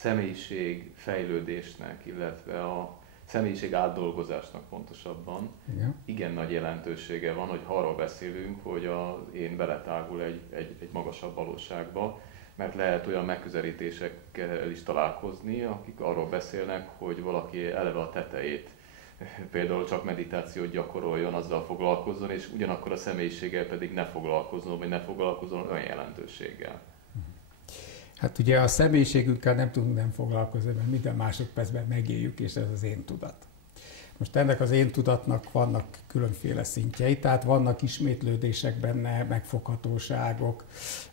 személyiség fejlődésnek, illetve a személyiség átdolgozásnak pontosabban igen nagy jelentősége van, hogy ha arról beszélünk, hogy az én beletágul egy magasabb valóságba, mert lehet olyan megközelítésekkel is találkozni, akik arról beszélnek, hogy valaki eleve a tetejét, például csak meditációt gyakoroljon, azzal foglalkozzon, és ugyanakkor a személyiséggel pedig ne foglalkozzon, vagy ne foglalkozzon olyan jelentőséggel. Hát ugye a személyiségünkkel nem tudunk nem foglalkozni, mert minden másodpercben megéljük, és ez az én tudat. Most ennek az én tudatnak vannak különféle szintjei, tehát vannak ismétlődések benne, megfoghatóságok,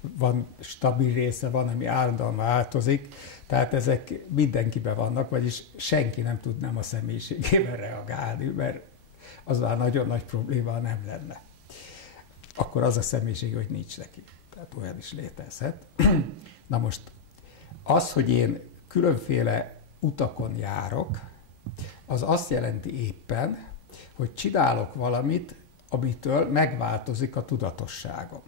van stabil része, van, ami állandóan változik, tehát ezek mindenkiben vannak, vagyis senki nem tud nem a személyiségével reagálni, mert az már nagyon nagy probléma nem lenne. Akkor az a személyiség, hogy nincs neki. Tehát olyan is létezhet. Na most az, hogy én különféle utakon járok, az azt jelenti éppen, hogy csinálok valamit, amitől megváltozik a tudatosságom.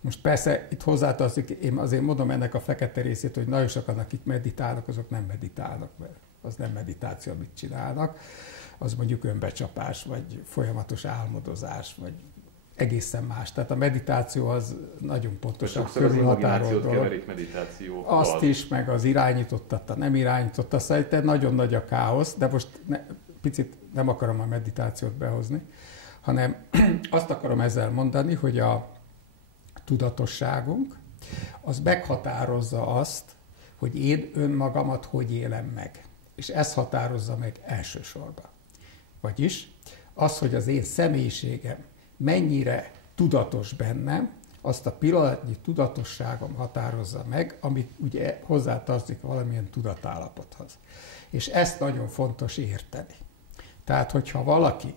Most persze itt hozzátartozik, én azért mondom ennek a fekete részét, hogy nagyon sokan, akik meditálnak, azok nem meditálnak, mert az nem meditáció, amit csinálnak, az mondjuk önbecsapás, vagy folyamatos álmodozás, vagy egészen más. Tehát a meditáció az nagyon pontosan körülhatárolt dolog. Azt is, meg az irányítottat, a nem irányítottat, szerintem nagyon nagy a káosz, de most picit nem akarom a meditációt behozni, hanem azt akarom ezzel mondani, hogy a tudatosságunk az meghatározza azt, hogy én önmagamat hogy élem meg. És ez határozza meg elsősorban. Vagyis az, hogy az én személyiségem mennyire tudatos bennem, azt a pillanatnyi tudatosságom határozza meg, amit ugye hozzátartozik valamilyen tudatállapothoz. És ezt nagyon fontos érteni. Tehát, hogyha valaki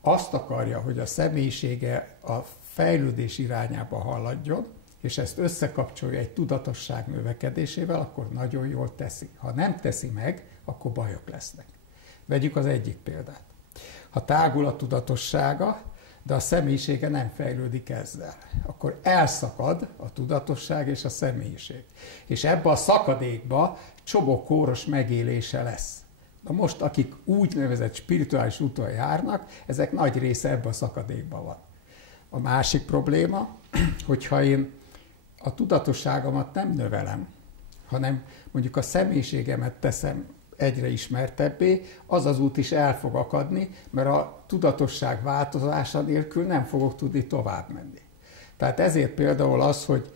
azt akarja, hogy a személyisége a fejlődés irányába haladjon, és ezt összekapcsolja egy tudatosság növekedésével, akkor nagyon jól teszi. Ha nem teszi meg, akkor bajok lesznek. Vegyük az egyik példát. Ha tágul a tudatossága, de a személyisége nem fejlődik ezzel, akkor elszakad a tudatosság és a személyiség. És ebbe a szakadékba csomó kóros megélése lesz. Na most, akik úgynevezett spirituális úton járnak, ezek nagy része ebbe a szakadékban van. A másik probléma, hogyha én a tudatosságomat nem növelem, hanem mondjuk a személyiségemet teszem egyre ismertebbé, az az út is el fog akadni, mert a tudatosság változása nélkül nem fogok tudni tovább menni. Tehát ezért például az, hogy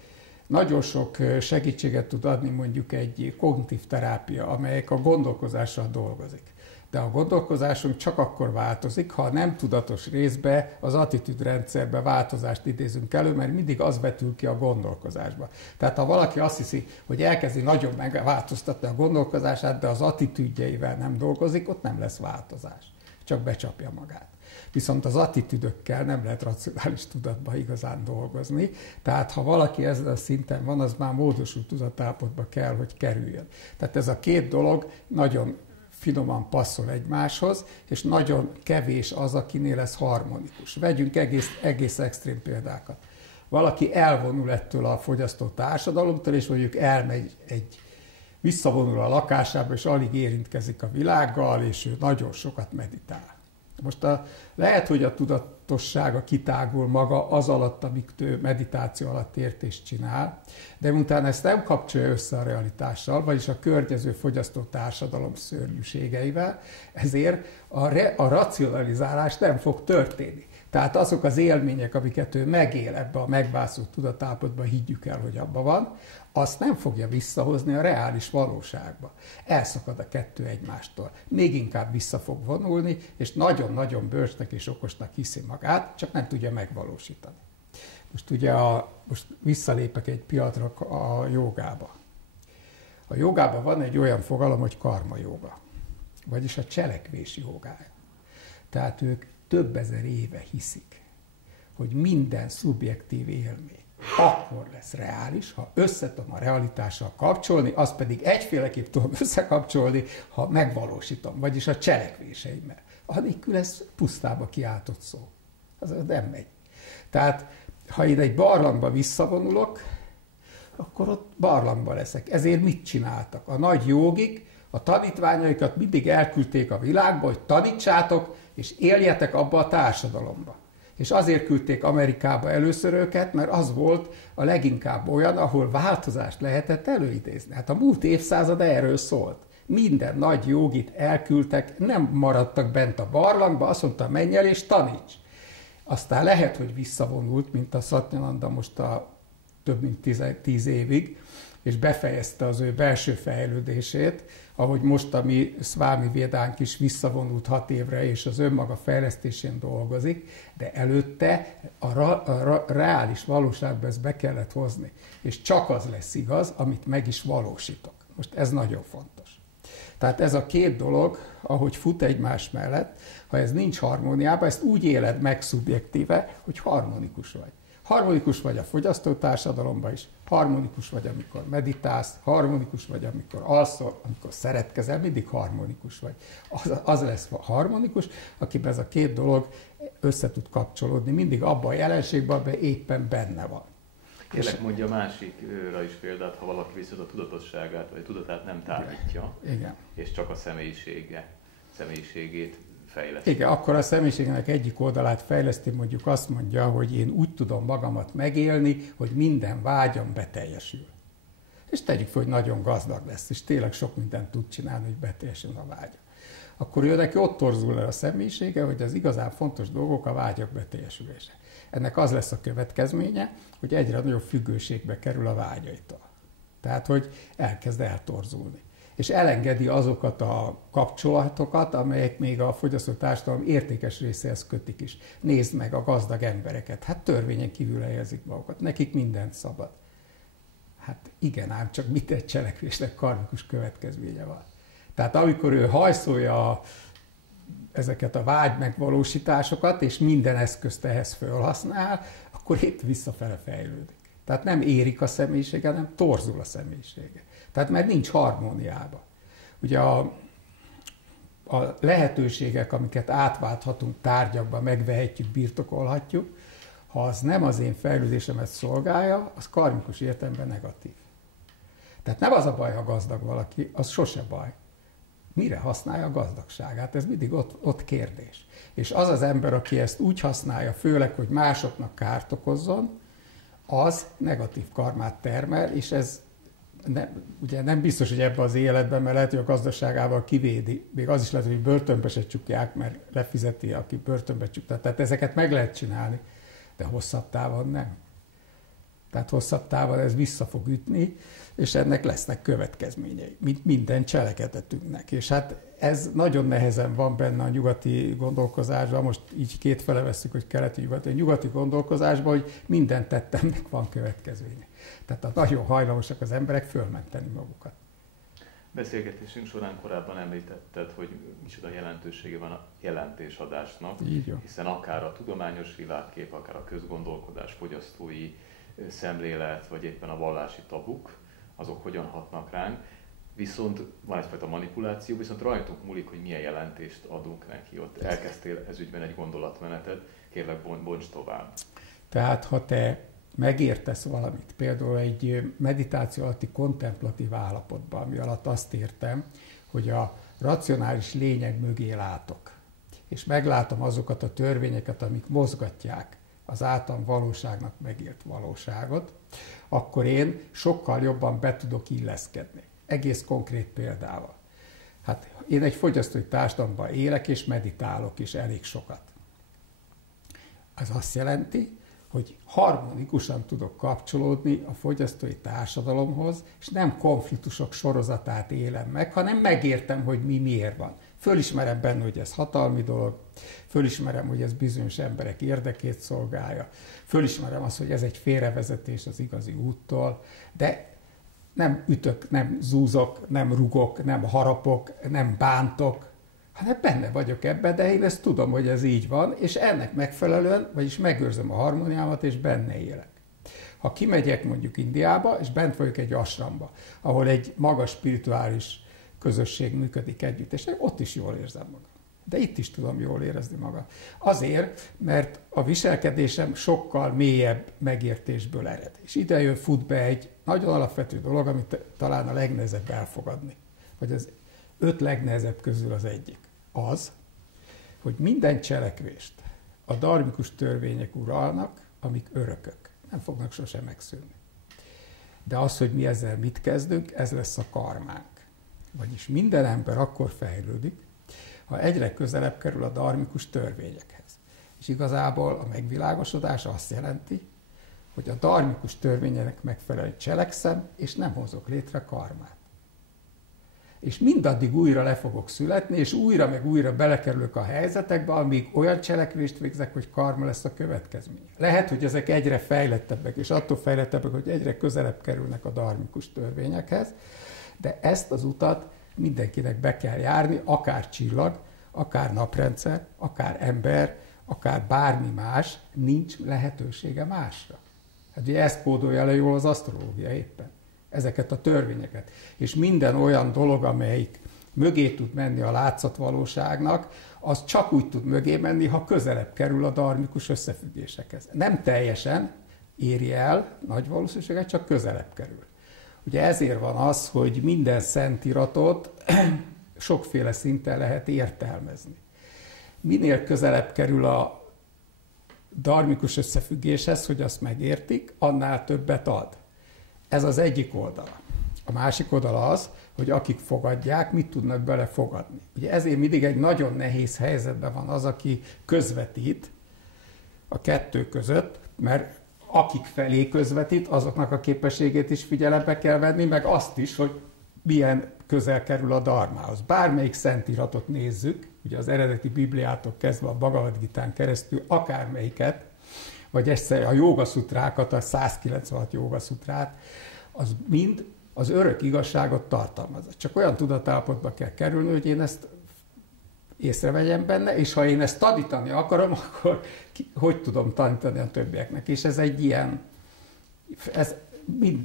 nagyon sok segítséget tud adni mondjuk egy kognitív terápia, amelyek a gondolkozással dolgozik. De a gondolkozásunk csak akkor változik, ha a nem tudatos részbe, az attitűdrendszerbe változást idézünk elő, mert mindig az vetül ki a gondolkozásba. Tehát ha valaki azt hiszi, hogy elkezdi nagyon megváltoztatni a gondolkozását, de az attitűdjeivel nem dolgozik, ott nem lesz változás. Csak becsapja magát. Viszont az attitűdökkel nem lehet racionális tudatban igazán dolgozni. Tehát ha valaki ezen a szinten van, az már módosult tudatállapotba kell, hogy kerüljön. Tehát ez a két dolog nagyon finoman passzol egymáshoz, és nagyon kevés az, akinél ez harmonikus. Vegyünk egész extrém példákat. Valaki elvonul ettől a fogyasztó társadalomtól, és mondjuk visszavonul a lakásába, és alig érintkezik a világgal, és ő nagyon sokat meditál. Most lehet, hogy a tudatossága kitágul maga az alatt, amit ő meditáció alatt ért és csinál, de utána ezt nem kapcsolja össze a realitással, vagyis a környező fogyasztó társadalom szörnyűségeivel, ezért a racionalizálás nem fog történni. Tehát azok az élmények, amiket ő megél ebbe a megvászult tudatállapotban, higgyük el, hogy abban van, azt nem fogja visszahozni a reális valóságba. Elszakad a kettő egymástól. Még inkább vissza fog vonulni, és nagyon-nagyon bölcsnek és okosnak hiszi magát, csak nem tudja megvalósítani. Most ugye most visszalépek egy pillanatra a jogába. A jogában van egy olyan fogalom, hogy karma joga, vagyis a cselekvés jogája. Tehát ők több ezer éve hiszik, hogy minden szubjektív élmény akkor lesz reális, ha összetom a realitással kapcsolni, azt pedig egyféleképp tudom összekapcsolni, ha megvalósítom, vagyis a cselekvéseimmel. Anélkül ez pusztába kiáltott szó. Az nem megy. Tehát, ha én egy barlangba visszavonulok, akkor ott barlangban leszek. Ezért mit csináltak? A nagy jógik a tanítványaikat mindig elküldték a világba, hogy tanítsátok, és éljetek abba a társadalomba. És azért küldték Amerikába először őket, mert az volt a leginkább olyan, ahol változást lehetett előidézni. Hát a múlt évszázad erről szólt. Minden nagy jogit elküldtek, nem maradtak bent a barlangba, azt mondta, menj el és taníts. Aztán lehet, hogy visszavonult, mint a Satyananda most a több mint 10 évig, és befejezte az ő belső fejlődését, ahogy most a mi Swami Védánk is visszavonult 6 évre, és az önmaga fejlesztésén dolgozik, de előtte a reális valóságba ezt be kellett hozni. És csak az lesz igaz, amit meg is valósítok. Most ez nagyon fontos. Tehát ez a két dolog, ahogy fut egymás mellett, ha ez nincs harmóniában, ezt úgy éled meg szubjektíve, hogy harmonikus vagy. Harmonikus vagy a fogyasztótársadalomban is, harmonikus vagy, amikor meditálsz, harmonikus vagy, amikor alszol, amikor szeretkezel, mindig harmonikus vagy. Az lesz harmonikus, akiben ez a két dolog össze tud kapcsolódni, mindig abban a jelenségben, abban éppen benne van. Kérlek, mondja másikra is példát, ha valaki viszont a tudatosságát, vagy a tudatát nem tágítja, igen. És csak a személyiségét fejleszti. Igen, akkor a személyiségének egyik oldalát fejleszti, mondjuk azt mondja, hogy én úgy tudom magamat megélni, hogy minden vágyam beteljesül. És tegyük fel, hogy nagyon gazdag lesz, és tényleg sok mindent tud csinálni, hogy beteljesül a vágya. Akkor ő neki ott torzul el a személyisége, hogy az igazán fontos dolgok a vágyak beteljesülése. Ennek az lesz a következménye, hogy egyre nagyobb függőségbe kerül a vágyaitól. Tehát, hogy elkezd eltorzulni. És elengedi azokat a kapcsolatokat, amelyek még a fogyasztótársadalom értékes részéhez kötik is. Nézd meg a gazdag embereket, hát törvényen kívül helyezik magukat, nekik mindent szabad. Hát igen, ám csak minden cselekvésnek karmikus következménye van. Tehát amikor ő hajszolja ezeket a vágy megvalósításokat, és minden eszközt ehhez felhasznál, akkor itt visszafele fejlődik. Tehát nem érik a személyisége, hanem torzul a személyisége. Tehát mert nincs harmóniában. Ugye a lehetőségek, amiket átválthatunk tárgyakba, megvehetjük, birtokolhatjuk, ha az nem az én fejlődésemet szolgálja, az karmikus értelemben negatív. Tehát nem az a baj, ha gazdag valaki, az sose baj. Mire használja a gazdagságát? Ez mindig ott kérdés. És az az ember, aki ezt úgy használja, főleg, hogy másoknak kárt okozzon, az negatív karmát termel, és ez ugye nem biztos, hogy ebben az életben, mert lehet, hogy a gazdaságával kivédi. Még az is lehet, hogy börtönbe se csukják, mert lefizeti, aki börtönbe csukta. Tehát ezeket meg lehet csinálni, de hosszabb távon nem. Tehát hosszabb távon ez vissza fog ütni, és ennek lesznek következményei, mint minden cselekedetünknek. És hát ez nagyon nehezen van benne a nyugati gondolkozásban, most így kétfele veszük, hogy keleti-nyugati, a nyugati gondolkozásban, hogy minden tettemnek van következménye. Tehát nagyon hajlamosak az emberek fölmenteni magukat. Beszélgetésünk során korábban említetted, hogy micsoda jelentősége van a jelentésadásnak, hiszen akár a tudományos világkép, akár a közgondolkodás, fogyasztói szemlélet, vagy éppen a vallási tabuk, azok hogyan hatnak ránk. Viszont van egyfajta manipuláció, viszont rajtunk múlik, hogy milyen jelentést adunk neki. Ott elkezdtél ez ügyben egy gondolatmenetet, kérlek bonts tovább. Tehát ha te megértesz valamit, például egy meditáció alatti kontemplatív állapotban, ami alatt azt értem, hogy a racionális lényeg mögé látok, és meglátom azokat a törvényeket, amik mozgatják az általam valóságnak megélt valóságot, akkor én sokkal jobban be tudok illeszkedni. Egész konkrét példával. Hát én egy fogyasztói társadalomban élek és meditálok is elég sokat. Ez azt jelenti, hogy harmonikusan tudok kapcsolódni a fogyasztói társadalomhoz, és nem konfliktusok sorozatát élem meg, hanem megértem, hogy mi miért van. Fölismerem benne, hogy ez hatalmi dolog, fölismerem, hogy ez bizonyos emberek érdekét szolgálja, fölismerem azt, hogy ez egy félrevezetés az igazi úttól, de nem ütök, nem zúzok, nem rugok, nem harapok, nem bántok, hanem benne vagyok ebben, de én ezt tudom, hogy ez így van, és ennek megfelelően, vagyis megőrzöm a harmóniámat, és benne élek. Ha kimegyek mondjuk Indiába, és bent vagyok egy asramba, ahol egy magas spirituális közösség működik együtt, és ott is jól érzem magam. De itt is tudom jól érezni magam. Azért, mert a viselkedésem sokkal mélyebb megértésből ered. És ide jön, fut be egy nagyon alapvető dolog, amit talán a legnehezebb elfogadni. Vagy az 5 legnehezebb közül az egyik. Az, hogy minden cselekvést a dharmikus törvények uralnak, amik örökök. Nem fognak sosem megszűnni. De az, hogy mi ezzel mit kezdünk, ez lesz a karmánk. Vagyis minden ember akkor fejlődik, ha egyre közelebb kerül a dharmikus törvényekhez. És igazából a megvilágosodás azt jelenti, hogy a dharmikus törvényeknek megfelelően cselekszem, és nem hozok létre karmát. És mindaddig újra le fogok születni, és újra meg újra belekerülök a helyzetekbe, amíg olyan cselekvést végzek, hogy karma lesz a következmény. Lehet, hogy ezek egyre fejlettebbek, és attól fejlettebbek, hogy egyre közelebb kerülnek a dharmikus törvényekhez, de ezt az utat mindenkinek be kell járni, akár csillag, akár naprendszer, akár ember, akár bármi más, nincs lehetősége másra. Hát ugye ezt kódolja le jól az asztrológia éppen. Ezeket a törvényeket. És minden olyan dolog, amelyik mögé tud menni a látszatvalóságnak, az csak úgy tud mögé menni, ha közelebb kerül a dharmikus összefüggésekhez. Nem teljesen éri el, nagy valószínűséggel, csak közelebb kerül. Ugye ezért van az, hogy minden szentiratot sokféle szinten lehet értelmezni. Minél közelebb kerül a dharmikus összefüggéshez, hogy azt megértik, annál többet ad. Ez az egyik oldala. A másik oldala az, hogy akik fogadják, mit tudnak belefogadni. Ugye ezért mindig egy nagyon nehéz helyzetben van az, aki közvetít a kettő között, mert akik felé közvetít, azoknak a képességét is figyelembe kell venni, meg azt is, hogy milyen közel kerül a dharmához. Bármelyik szentiratot nézzük, ugye az eredeti Bibliától kezdve a Bhagavad Gitán keresztül, akármelyiket, vagy egyszer a jógaszutrákat, a 196 jógaszutrát, az mind az örök igazságot tartalmazza. Csak olyan tudatállapotba kell kerülni, hogy én ezt észrevegyem benne, és ha én ezt tanítani akarom, akkor hogy tudom tanítani a többieknek? És ez egy ilyen, ez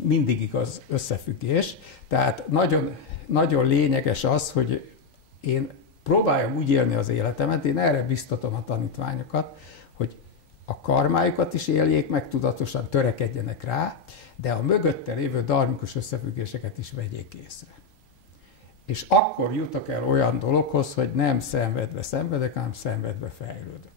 mindig igaz összefüggés. Tehát nagyon, nagyon lényeges az, hogy én próbáljam úgy élni az életemet, én erre biztatom a tanítványokat, hogy a karmájukat is éljék meg, tudatosan törekedjenek rá, de a mögötte lévő dharmikus összefüggéseket is vegyék észre. És akkor jutok el olyan dologhoz, hogy nem szenvedve szenvedek, hanem szenvedve fejlődök.